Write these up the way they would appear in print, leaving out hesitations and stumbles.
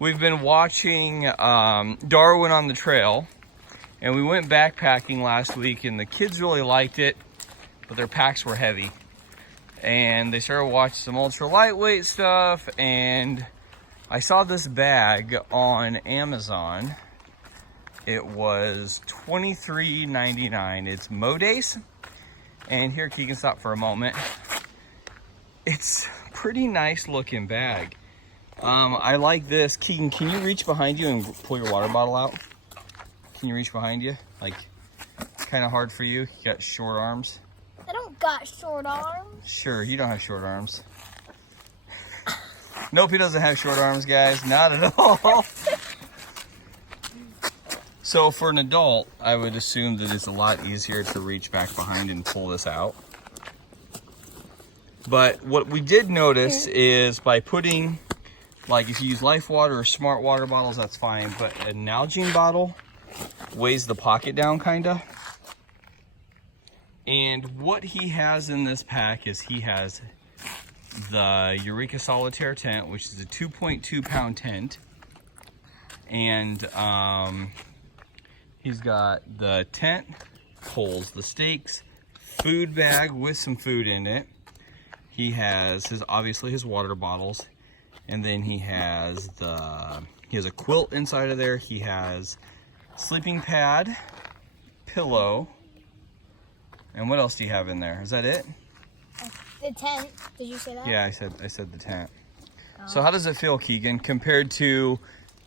We've been watching Darwin on the Trail, and we went backpacking last week, and the kids really liked it, but their packs were heavy. And they started watching some ultra lightweight stuff, and I saw this bag on Amazon. It was $23.99. It's Modase, and here, Keegan, stop for a moment. It's a pretty nice looking bag. I like this. Keegan, can you reach behind you and pull your water bottle out? Can you reach behind you? Like, kind of hard for you. You got short arms. I don't got short arms. Sure, you don't have short arms. Nope, he doesn't have short arms, guys. Not at all. So for an adult, I would assume that it's a lot easier to reach back behind and pull this out. But what we did notice is by putting, like if you use Life Water or Smart Water bottles, that's fine. But an Nalgene bottle weighs the pocket down kinda. And what he has in this pack is he has the Eureka Solitaire tent, which is a 2.2 pound tent. And he's got the tent, poles, the stakes, food bag with some food in it. He has obviously his water bottles, and then he has a quilt inside of there. He has sleeping pad, pillow, and what else do you have in there? Is that it? The tent. Did you say that? Yeah, I said the tent. Oh. So how does it feel, Keegan, compared to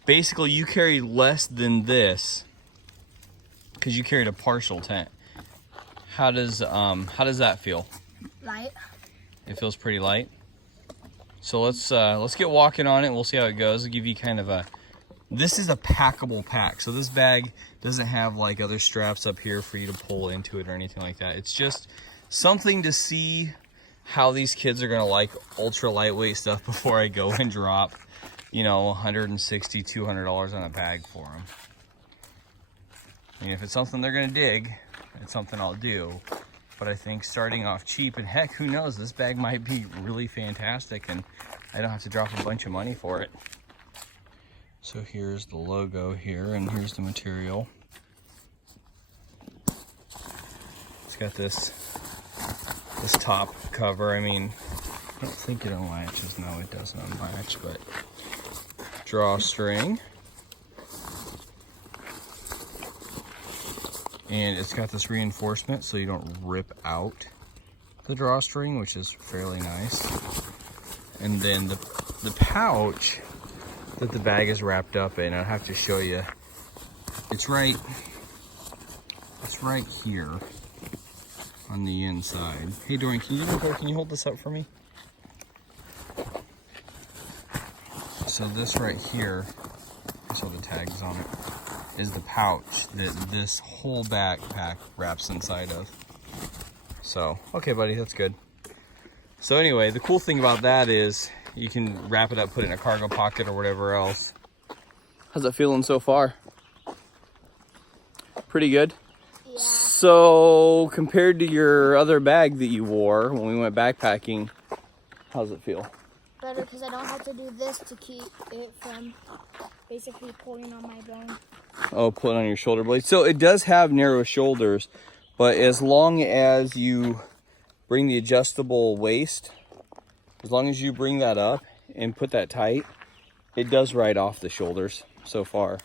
basically you carry less than this because you carried a partial tent? How does that feel? Light. It feels pretty light. So let's get walking on it and we'll see how it goes. I'll give you kind of this is a packable pack. So this bag doesn't have like other straps up here for you to pull into it or anything like that. It's just something to see how these kids are gonna like ultra lightweight stuff before I go and drop, you know, $160, $200 on a bag for them. I mean, if it's something they're gonna dig, it's something I'll do. But I think starting off cheap, and heck, who knows, this bag might be really fantastic and I don't have to drop a bunch of money for it. So here's the logo here, and here's the material. It's got this top cover. I mean, I don't think it unlatches. No, it doesn't unlatch, but drawstring. And it's got this reinforcement so you don't rip out the drawstring, which is fairly nice. And then the pouch that the bag is wrapped up in, I'll have to show you. It's right here on the inside. Hey Dorian, can you hold this up for me? So this right here, I saw the tags on it, is the pouch that this whole backpack wraps inside of. So, okay buddy, that's good. So anyway, the cool thing about that is you can wrap it up, put it in a cargo pocket or whatever else. How's it feeling so far? Pretty good? Yeah. So, compared to your other bag that you wore when we went backpacking, how's it feel? Better because I don't have to do this to keep it from basically pulling on my bone. Oh, put it on your shoulder blades. So it does have narrow shoulders, but as long as you bring the adjustable waist, as long as you bring that up and put that tight, it does ride off the shoulders so far.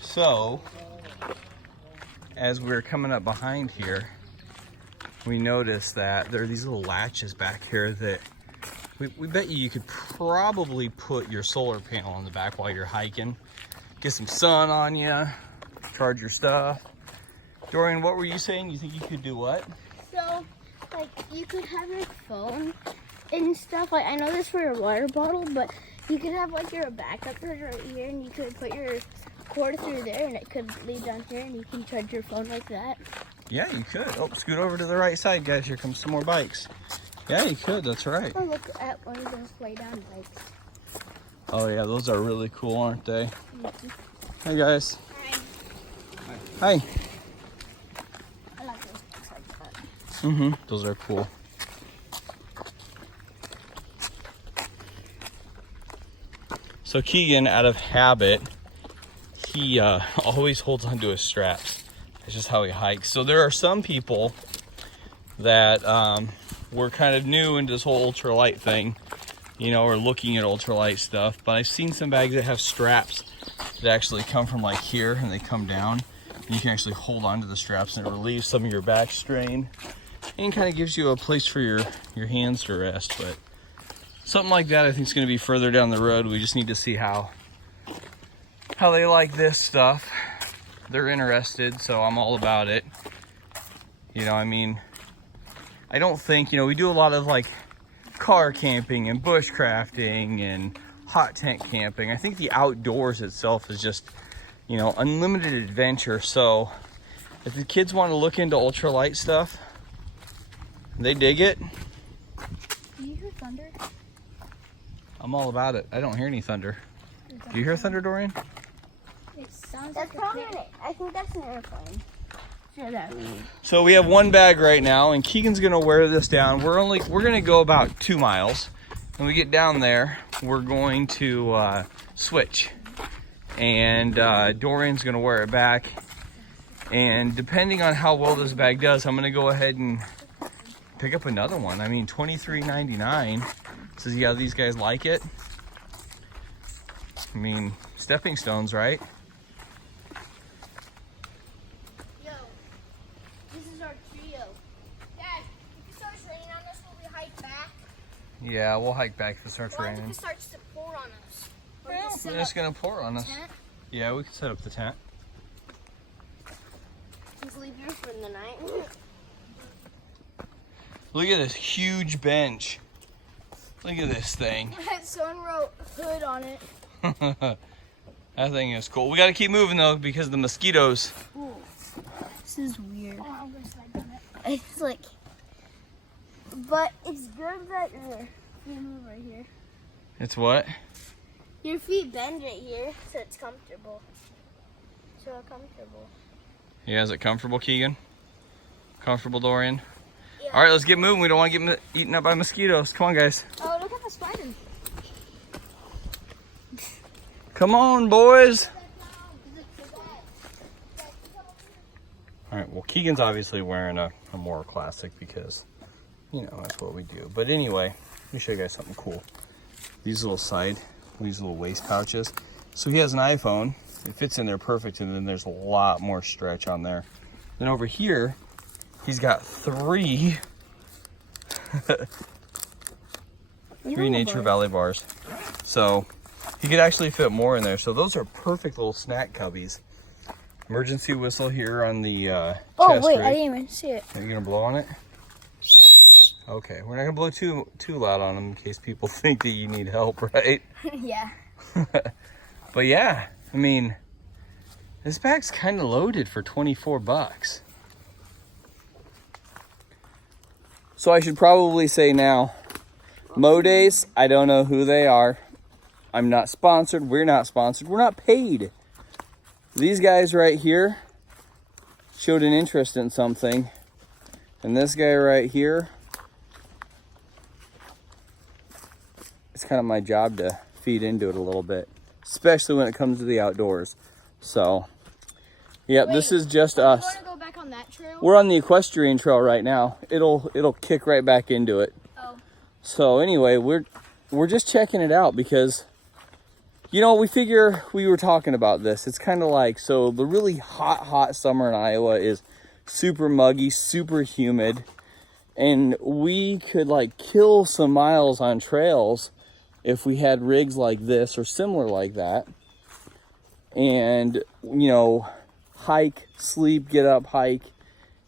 So, as we're coming up behind here, we noticed that there are these little latches back here that we bet you could probably put your solar panel on the back while you're hiking. Get some sun on you, charge your stuff. Dorian, what were you saying? You think you could do what? So, like, you could have your phone and stuff. Like, I know this for your water bottle, but you could have, like, your backup right here, and you could put your cord through there, and it could lead down here, and you can charge your phone like that. Yeah, you could. Oh, scoot over to the right side, guys. Here comes some more bikes. Yeah, you could. That's right. Oh, look at one of those way down bikes. Oh yeah, those are really cool, aren't they? Hi guys. Hi. I like those like that. Those are cool. So Keegan, out of habit, he always holds onto his straps. That's just how he hikes. So there are some people that were kind of new into this whole ultralight thing, you know, or looking at ultralight stuff. But I've seen some bags that have straps that actually come from like here and they come down. And you can actually hold onto the straps and it relieves some of your back strain and kind of gives you a place for your hands to rest. But something like that I think is going to be further down the road. We just need to see how they like this stuff. They're interested, so I'm all about it. You know, I mean, I don't think, you know, we do a lot of like car camping and bushcrafting and hot tent camping. I think the outdoors itself is just, you know, unlimited adventure. So if the kids want to look into ultralight stuff, they dig it. Do you hear thunder? I'm all about it. I don't hear any thunder. Do you hear thunder, Dorian? It sounds like probably I think that's an airplane. Sure that. So we have one bag right now, and Keegan's gonna wear this down. We're gonna go about 2 miles. When we get down there, we're going to switch, and Dorian's gonna wear it back. And depending on how well this bag does, I'm gonna go ahead and pick up another one. I mean, $23.99. See how these guys like it. I mean, stepping stones, right? Yo, this is our trio. Dad, if it starts raining on us, will we hike back? Yeah, we'll hike back if it starts What raining. if it starts to pour on us? Or Well, just set it's up gonna pour on us. tent? Yeah, we can set up the tent. Just leave here for the night. Look at this huge bench. Look at this thing. Someone wrote hood on it. That thing is cool. We gotta keep moving though because of the mosquitoes. Ooh, this is weird. Oh, I'm gonna slide on it. It's like, but it's good that you move right here. It's what? Your feet bend right here, so it's comfortable. So comfortable. Yeah, is it comfortable, Keegan? Comfortable, Dorian? Yeah. All right, let's get moving. We don't want to get eaten up by mosquitoes. Come on, guys. Oh, look at the spider. Come on, boys. All right, well, Keegan's obviously wearing a more classic because, you know, that's what we do. But anyway, let me show you guys something cool. These little waist pouches. So he has an iPhone. It fits in there perfect, and then there's a lot more stretch on there. Then over here, he's got three Nature Valley bars. So he could actually fit more in there. So those are perfect little snack cubbies. Emergency whistle here on the chest Oh wait, rig. I didn't even see it. Are you gonna blow on it? Okay, we're not gonna blow too loud on them in case people think that you need help, right? Yeah. But yeah, I mean, this bag's kind of loaded for 24 bucks. So I should probably say now, Modase, I don't know who they are. I'm not sponsored. We're not sponsored. We're not paid. These guys right here showed an interest in something. And this guy right here, it's kind of my job to feed into it a little bit, especially when it comes to the outdoors. So, yeah, this is just us. You want to go back on that trail? We're on the equestrian trail right now. It'll kick right back into it. Oh. So anyway, we're just checking it out because, you know, we figure we were talking about this. It's kind of like, so the really hot summer in Iowa is super muggy, super humid, and we could like kill some miles on trails if we had rigs like this or similar like that. And, you know, hike, sleep, get up, hike.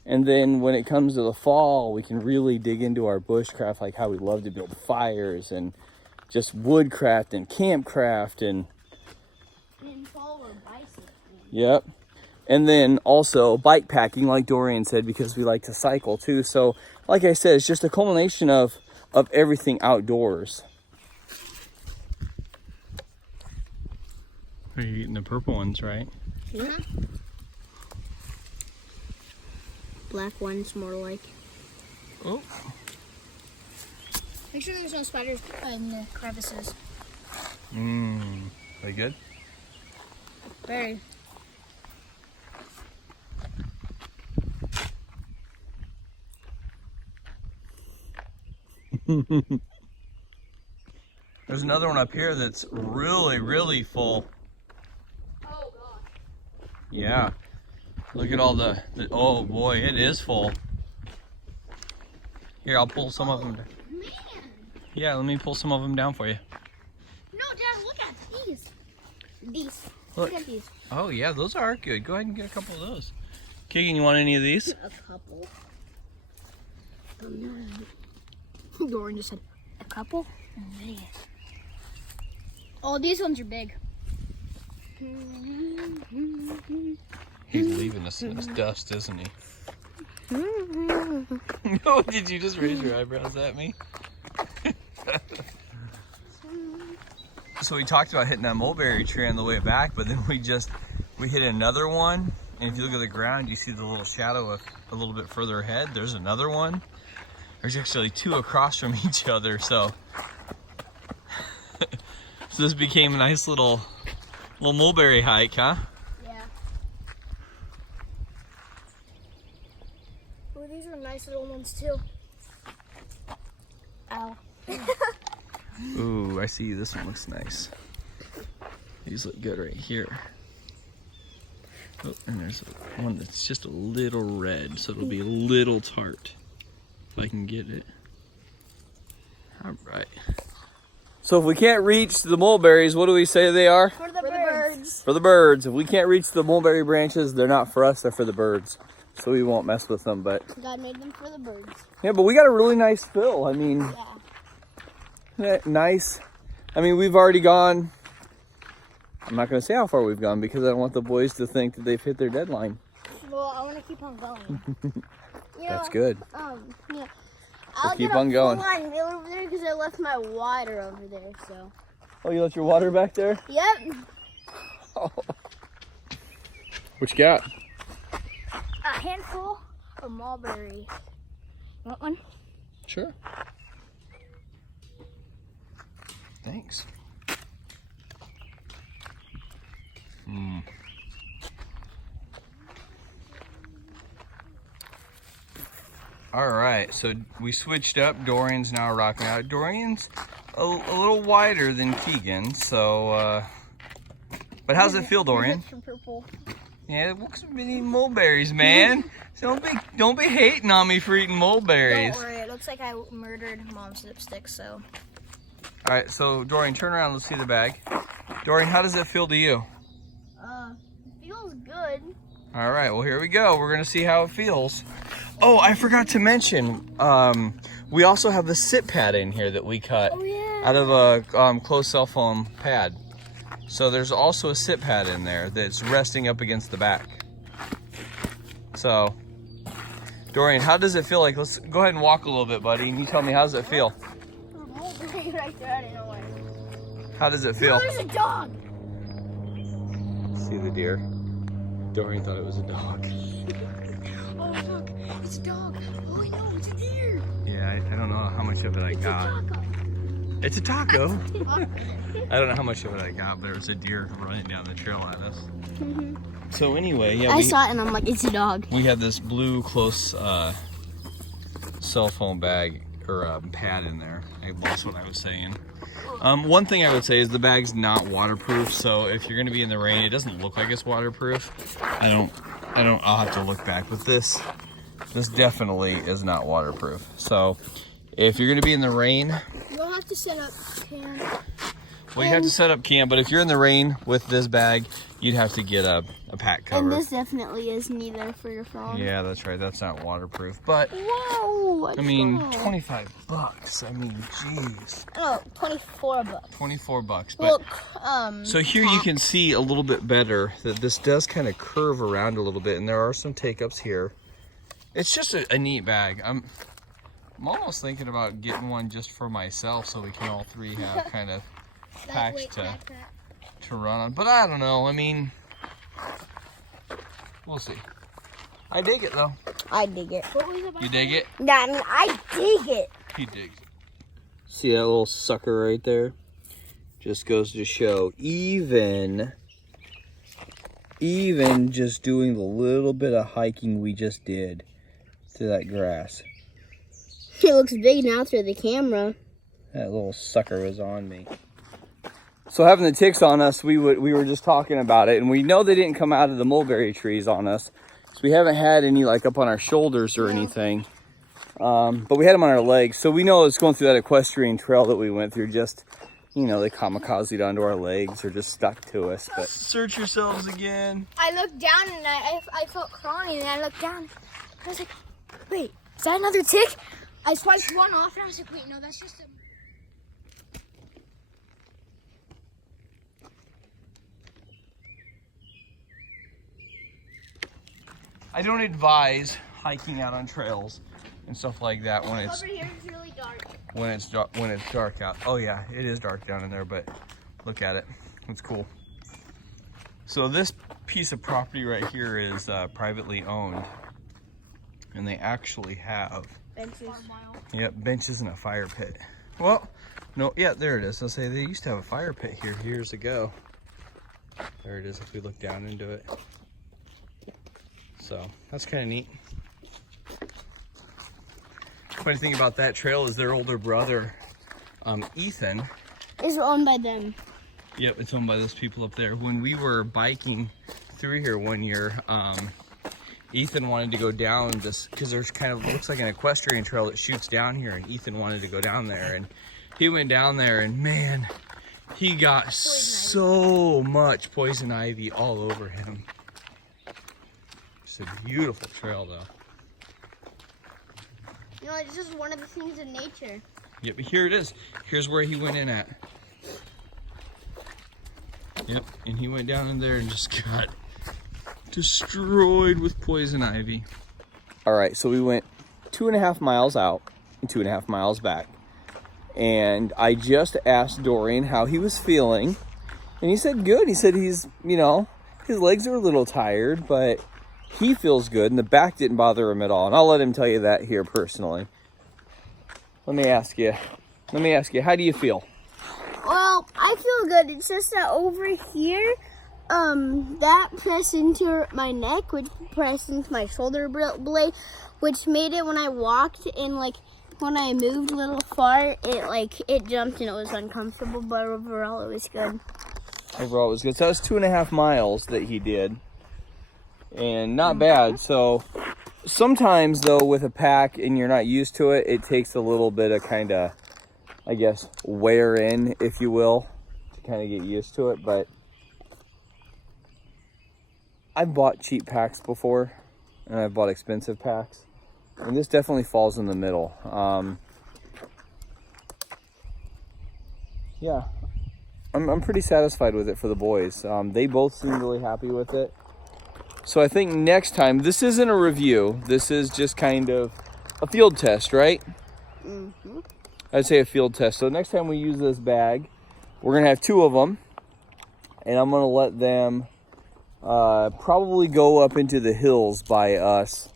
And then when it comes to the fall, we can really dig into our bushcraft, like how we love to build fires and just woodcraft and campcraft and In fall or bicycling. yep. And then also bike packing, like Dorian said, because we like to cycle too. So like I said, it's just a culmination of everything outdoors. Are you eating the purple ones, right? Yeah. Black ones, more like. Oh. Make sure there's no spiders in the crevices. Mmm. Are they good? Very. There's another one up here that's really, really full. Oh gosh. Yeah. Look at all the oh boy, it is full. Here, I'll pull some of them down. Man. Yeah, let me pull some of them down for you. No, Dad, look at these. These. Look. Look at these. Oh yeah, those are good. Go ahead and get a couple of those. Keegan, you want any of these? A couple. Doran just said a couple. Man. Oh, these ones are big. He's leaving us in this dust, isn't he? Oh, did you just raise your eyebrows at me? So we talked about hitting that mulberry tree on the way back, but then we hit another one. And if you look at the ground, you see the little shadow a little bit further ahead. There's another one. There's actually two across from each other, so so this became a nice little mulberry hike, huh? Yeah. Oh, these are nice little ones too. Ow. Ooh, I see this one looks nice. These look good right here. Oh, and there's one that's just a little red, so it'll be a little tart. If I can get it. All right. So if we can't reach the mulberries, what do we say they are? For the birds. For the birds. If we can't reach the mulberry branches, they're not for us, they're for the birds. So we won't mess with them, but... God made them for the birds. Yeah, but we got a really nice fill. I mean, Yeah. nice. I mean, we've already gone... I'm not going to say how far we've gone because I don't want the boys to think that they've hit their deadline. Well, I want to keep on going. That's good. Yeah. We'll I'll keep get a on going. full-line meal over there because I left my water over there, so. Oh, you left your water back there? Yep. Oh. What you got? A handful of mulberry. Want one? Sure. Thanks. All right, so we switched up. Dorian's now rocking out. Dorian's a little wider than Keegan, so, but how's it feel, Dorian? Some purple. Yeah, we need mulberries, man. So don't be hating on me for eating mulberries. Don't worry, it looks like I murdered Mom's lipstick, so. All right, so Dorian, turn around. Let's see the bag. Dorian, how does it feel to you? Feels good. All right, well, here we go. We're gonna see how it feels. Oh, I forgot to mention, we also have the sit pad in here that we cut out of a closed cell foam pad. So there's also a sit pad in there that's resting up against the back. So, Dorian, how does it feel like? Let's go ahead and walk a little bit, buddy, and you tell me, how does it feel? Right there, I don't know where. How does it feel? Oh, there's a dog. See the deer? Dorian thought it was a dog. Oh, look, it's a dog. Oh, I know, it's a deer. Yeah, I don't know how much of it I got. It's a taco. I don't know how much of it I got, but there was a deer running down the trail at us. So anyway, yeah, I saw it and I'm like, it's a dog. we had this blue close cell phone bag or pad in there. That's what I was saying. One thing I would say is the bag's not waterproof, so if you're gonna be in the rain, it doesn't look like it's waterproof. I'll have to look back, but this definitely is not waterproof. So if you're gonna be in the rain, You'll have to set up camp. well, you have to set up camp, but if you're in the rain with this bag, you'd have to get a pack cover. And this definitely is neither for your phone. Yeah, that's right. That's not waterproof, but Whoa! I mean, $25. I mean, jeez. Oh, 24 bucks. $24. But Look, so here you can see a little bit better that this does kind of curve around a little bit, and there are some take-ups here. It's just a neat bag. I'm almost thinking about getting one just for myself, so we can all three have kind of packs to to run on. But I don't know. I mean, we'll see. I dig it though. I dig it. You dig it? Yeah, I mean, I dig it. He digs it. See that little sucker right there? Just goes to show, even just doing the little bit of hiking we just did through that grass. It looks big now through the camera. That little sucker was on me. So having the ticks on us, we were just talking about it, and we know they didn't come out of the mulberry trees on us. So we haven't had any like up on our shoulders or anything. But we had them on our legs. So we know it's going through that equestrian trail that we went through. Just, you know, they kamikazed onto our legs or just stuck to us. But search yourselves again. I looked down and I felt crawling, and I looked down. I was like, wait, is that another tick? I swiped one off and I was like, wait, no, that's just a... I don't advise hiking out on trails and stuff like that when it's Over here it's really dark. when it's dark out. Oh yeah, it is dark down in there, but look at it. It's cool. So this piece of property right here is privately owned, and they actually have Benches. Yep, benches and a fire pit. Well, no, yeah, there it is. I'll say they used to have a fire pit here years ago. There it is if we look down into it. So that's kind of neat. Funny thing about that trail is their older brother, Ethan. Is owned by them. Yep, it's owned by those people up there. When we were biking through here one year, Ethan wanted to go down this, because there's kind of, looks like an equestrian trail that shoots down here, and Ethan wanted to go down there, and he went down there, and man, he got so much poison ivy all over him. It's a beautiful trail though. You know, it's just one of the things in nature. Yep, but here it is. Here's where he went in at. Yep, and he went down in there and just got destroyed with poison ivy. All right, so we went 2.5 miles out and 2.5 miles back. And I just asked Dorian how he was feeling. And he said good. He said he's, you know, his legs are a little tired, but he feels good, and the back didn't bother him at all. And I'll let him tell you that here personally. Let me ask you, how do you feel? Well, I feel good. It's just that over here, that pressed into my neck, which pressed into my shoulder blade, which made it when I walked and like when I moved a little far, it jumped and it was uncomfortable. But overall, it was good. Overall, it was good. So that was 2.5 miles that he did. And not bad. So sometimes though with a pack and you're not used to it, it takes a little bit of kind of, I guess, wear in, if you will, to kind of get used to it. But I've bought cheap packs before, and I've bought expensive packs, and this definitely falls in the middle. Yeah, I'm pretty satisfied with it for the boys. They both seem really happy with it. So I think next time, this isn't a review, this is just kind of a field test, right? Mm-hmm. I'd say a field test. So next time we use this bag, we're gonna have 2 of them, and I'm gonna let them probably go up into the hills by us,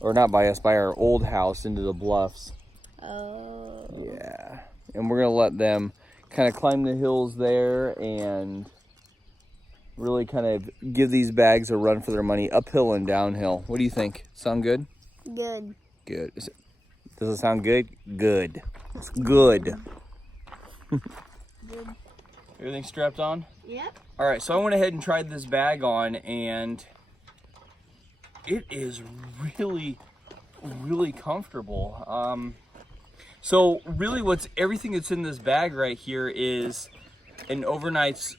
or not by us, by our old house into the bluffs. Oh. Yeah, and we're gonna let them kind of climb the hills there and really kind of give these bags a run for their money, uphill and downhill. What do you think? Sound good? Good. Good. Does it sound good? Good. Good. Good. Everything strapped on? Yep. All right, so I went ahead and tried this bag on, and it is really, really comfortable. So really everything that's in this bag right here is an overnight's,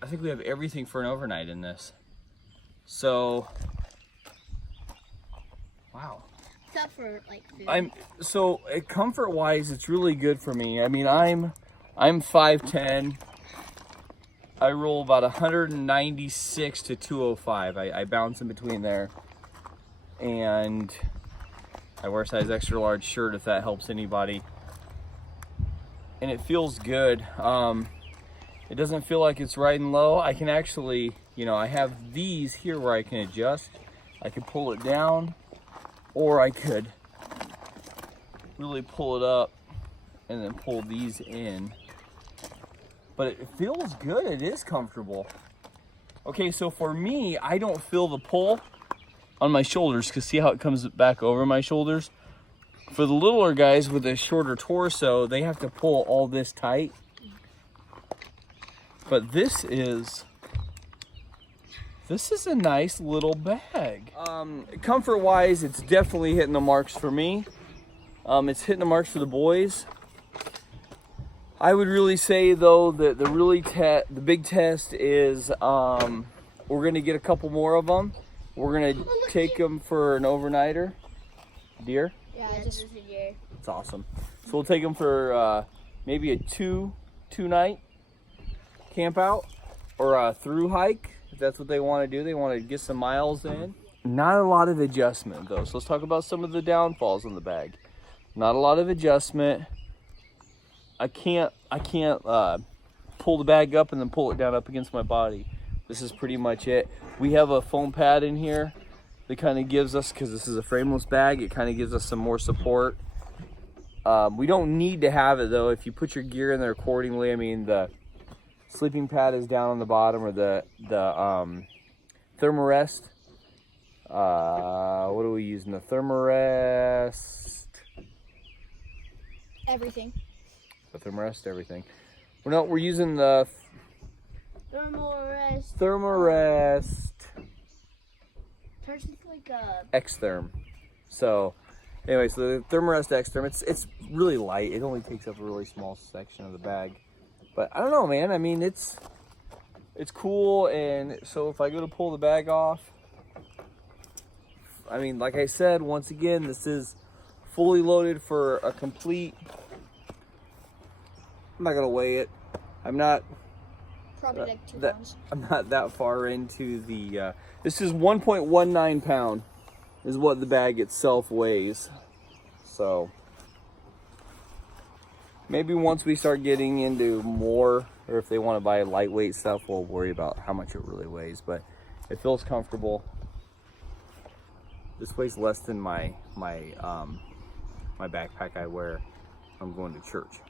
I think we have everything for an overnight in this. So, wow. Except for like food. Comfort wise, it's really good for me. I mean, I'm 5'10". I roll about 196 to 205. I bounce in between there. And I wear a size extra large shirt if that helps anybody. And it feels good. It doesn't feel like it's riding low. I can actually, you know, I have these here where I can adjust. I could pull it down, or I could really pull it up and then pull these in. But it feels good, it is comfortable. Okay, so for me, I don't feel the pull on my shoulders, because see how it comes back over my shoulders? For the littler guys with a shorter torso, they have to pull all this tight. But this is a nice little bag. Comfort-wise, it's definitely hitting the marks for me. It's hitting the marks for the boys. I would really say though that the big test is we're gonna get a couple more of them. We're gonna take them for an overnighter. Deer? Yeah, just a deer. It's awesome. So we'll take them for maybe a two-night camp out or a through hike, if that's what they want to do. They want to get some miles in. Not a lot of adjustment though. So let's talk about some of the downfalls on the bag. Not a lot of adjustment. I can't pull the bag up and then pull it down up against my body. This is pretty much it. We have a foam pad in here that kind of gives us, because this is a frameless bag, it kind of gives us some more support. We don't need to have it though. If you put your gear in there accordingly, I mean the sleeping pad is down on the bottom, or the thermarest. What are we using? The thermarest. Everything. The thermarest, everything. We're using the Thermarest. Thermarest Turns into like a X-Therm. So, anyway, so the Thermarest X-Therm, it's really light. It only takes up a really small section of the bag. But I don't know, man. I mean, it's cool. And so if I go to pull the bag off, I mean, like I said, once again, this is fully loaded for a complete. I'm not gonna weigh it. I'm not. probably like 2 pounds. I'm not that far into the. This is 1.19 pound, is what the bag itself weighs. So maybe once we start getting into more, or if they want to buy lightweight stuff, we'll worry about how much it really weighs. But it feels comfortable. This weighs less than my backpack I wear when I'm going to church.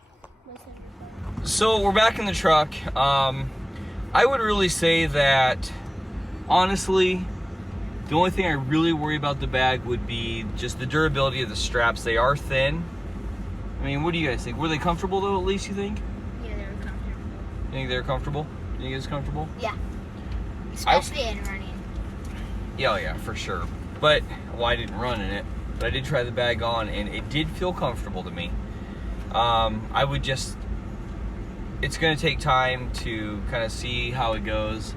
So we're back in the truck. I would really say that, honestly, the only thing I really worry about the bag would be just the durability of the straps. They are thin. I mean, what do you guys think? Were they comfortable though, at least, you think? Yeah, they were comfortable. You think they're comfortable? You think it's comfortable? Yeah. Especially in running. Yeah, oh yeah, for sure. But, well, I didn't run in it, but I did try the bag on, and it did feel comfortable to me. I would just, it's going to take time to kind of see how it goes.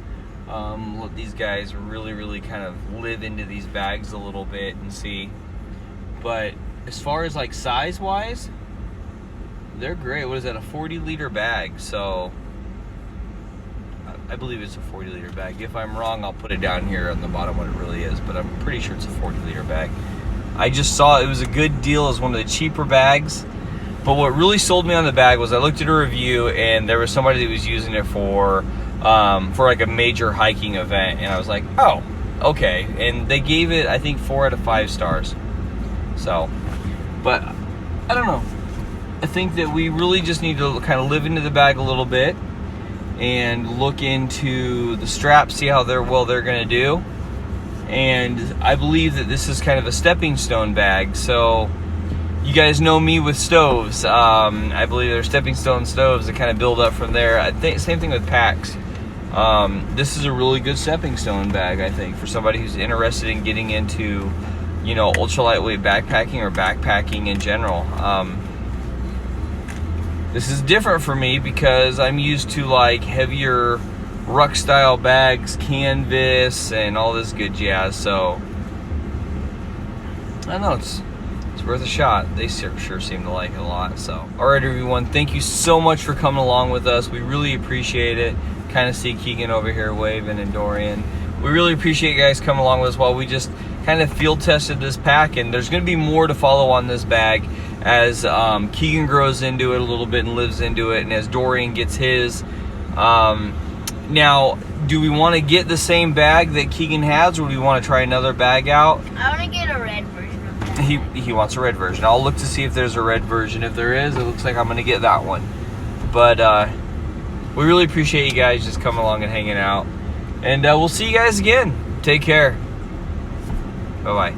Let these guys really kind of live into these bags a little bit and see. But as far as like size wise, they're great. What is that, a 40-liter bag? So I believe it's a 40-liter bag. If I'm wrong, I'll put it down here on the bottom what it really is, but I'm pretty sure it's a 40-liter bag. I just saw it was a good deal as one of the cheaper bags. But what really sold me on the bag was I looked at a review, and there was somebody that was using it for like a major hiking event, and I was like, oh, okay. And they gave it, I think, 4 out of 5 stars. So, but I don't know. I think that we really just need to kind of live into the bag a little bit and look into the straps, see how they're going to do. And I believe that this is kind of a stepping stone bag. So you guys know me with stoves. I believe there's stepping stone stoves that kind of build up from there. I think same thing with packs. This is a really good stepping stone bag, I think, for somebody who's interested in getting into, you know, ultra lightweight backpacking or backpacking in general. This is different for me because I'm used to like heavier ruck style bags, canvas, and all this good jazz. So I don't know, it's worth a shot. They sure seem to like it a lot. So, all right, everyone, thank you so much for coming along with us. We really appreciate it. Kind of see Keegan over here waving, and Dorian. We really appreciate you guys coming along with us while we just kind of field tested this pack, and there's going to be more to follow on this bag as Keegan grows into it a little bit and lives into it, and as Dorian gets his Now, do we want to get the same bag that Keegan has, or do we want to try another bag out? I want to get a red version of that. He wants a red version. I'll look to see if there's a red version. If there is, it looks like I'm going to get that one. But we really appreciate you guys just coming along and hanging out. And we'll see you guys again. Take care. Bye-bye.